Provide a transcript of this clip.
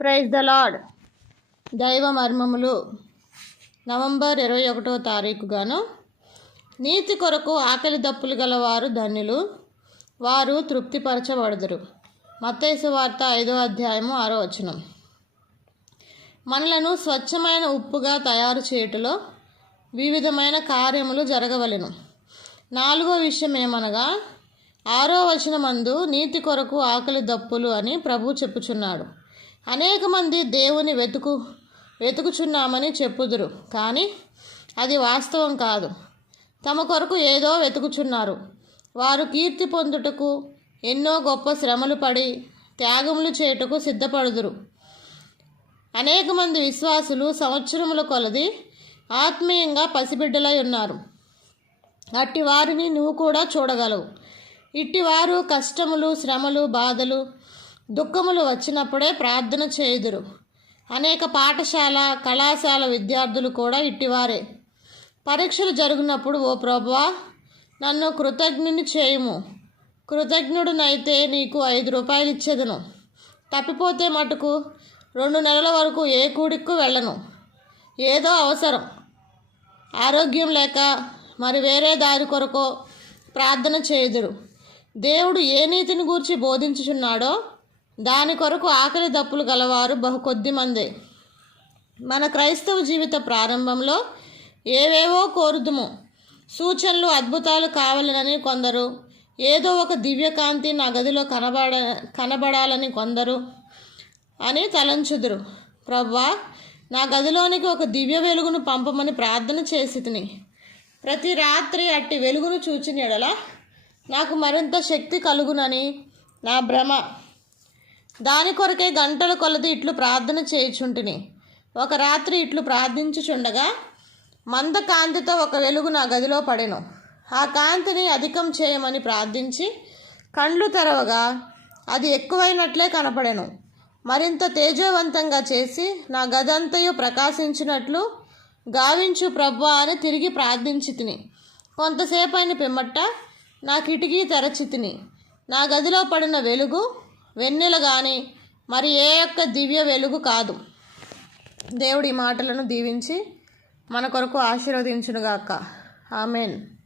Praise the lord దైవ మర్మములు. November ఇరవై ఒకటో తారీఖు గాను నీతి కొరకు ఆకలి దప్పులు గలవారు ధన్యులు. వారు తృప్తిపరచబడదురు. మత్తైసు వార్త ఐదో అధ్యాయము ఆరో వచనం. మనలను స్వచ్ఛమైన ఉప్పుగా తయారు చేయుటలో వివిధమైన కార్యములు జరగవలెను. నాలుగో విషయం ఏమనగా ఆరో వచనమందు నీతి కొరకు ఆకలి దప్పులు అని ప్రభు చెప్పుచున్నాడు. అనేక మంది దేవుని వెతుకు వెతుకుచున్నామని చెప్పుదురు. కానీ అది వాస్తవం కాదు. తమ కొరకు ఏదో వెతుకుచున్నారు. వారు కీర్తి పొందుటకు ఎన్నో గొప్ప శ్రమలు పడి త్యాగములు చేయుటకు సిద్ధపడుదురు. అనేక మంది విశ్వాసులు సంవత్సరముల కొలది ఆత్మీయంగా పసిబిడ్డలై ఉన్నారు. అట్టి వారిని నువ్వు కూడా చూడగలవు. ఇట్టివారు కష్టములు శ్రమలు బాధలు దుఃఖములు వచ్చినప్పుడే ప్రార్థన చేయుదురు. అనేక పాఠశాల కళాశాల విద్యార్థులు కూడా ఇట్టివారే పరీక్షలు జరిగినప్పుడు ఓ ప్రభువా నన్ను కృతజ్ఞుని చేయుము. కృతజ్ఞుడునైతే నీకు ఐదు రూపాయలు ఇచ్చేదను. తప్పిపోతే మటుకు రెండు నెలల వరకు ఏ కూడికు వెళ్ళను. ఏదో అవసరం. ఆరోగ్యం లేక మరి వేరే దారి కొరకు ప్రార్థన చేయుదురు. దేవుడు ఏ నీతిని గూర్చి బోధించుచున్నాడో దాని కొరకు ఆకలి దప్పులు గలవారు బహు కొద్ది మందే. మన క్రైస్తవ జీవిత ప్రారంభంలో ఏవేవో కోరుదుము. సూచనలు అద్భుతాలు కావాలని కొందరు ఏదో ఒక దివ్యకాంతి నా గదిలో కనబడ కనబడాలని కొందరు అని తలంచుదురు. ప్రవ్వా నా గదిలోనికి ఒక దివ్య వెలుగును పంపమని ప్రార్థన చేసి తిని ప్రతి రాత్రి అట్టి వెలుగును చూచిన ఎడల నాకు మరింత శక్తి కలుగునని నా భ్రమ. దాని కొరకే గంటల కొలది ఇట్లు ప్రార్థన చేయుచుంటిని. ఒక రాత్రి ఇట్లు ప్రార్థించుచుండగా మంద కాంతితో ఒక వెలుగు నా గదిలో పడెను. ఆ కాంతిని అధికం చేయమని ప్రార్థించి కండ్లు తెరవగా అది ఎక్కువైనట్లే కనపడెను. మరింత తేజవంతంగా చేసి నా గదంతయు ప్రకాశించినట్లు గావించు ప్రభు అని తిరిగి ప్రార్థించి తిని కొంతసేపు అయిన పిమ్మట నా కిటికీ తెరచి తిని నా గదిలో పడిన వెలుగు వెన్నెల కానీ మరి ఏ యొక్క దివ్య వెలుగు కాదు. దేవుడి మాటలను దీవించి మన కొరకు ఆశీర్వదించునుగాక. ఆమెన్.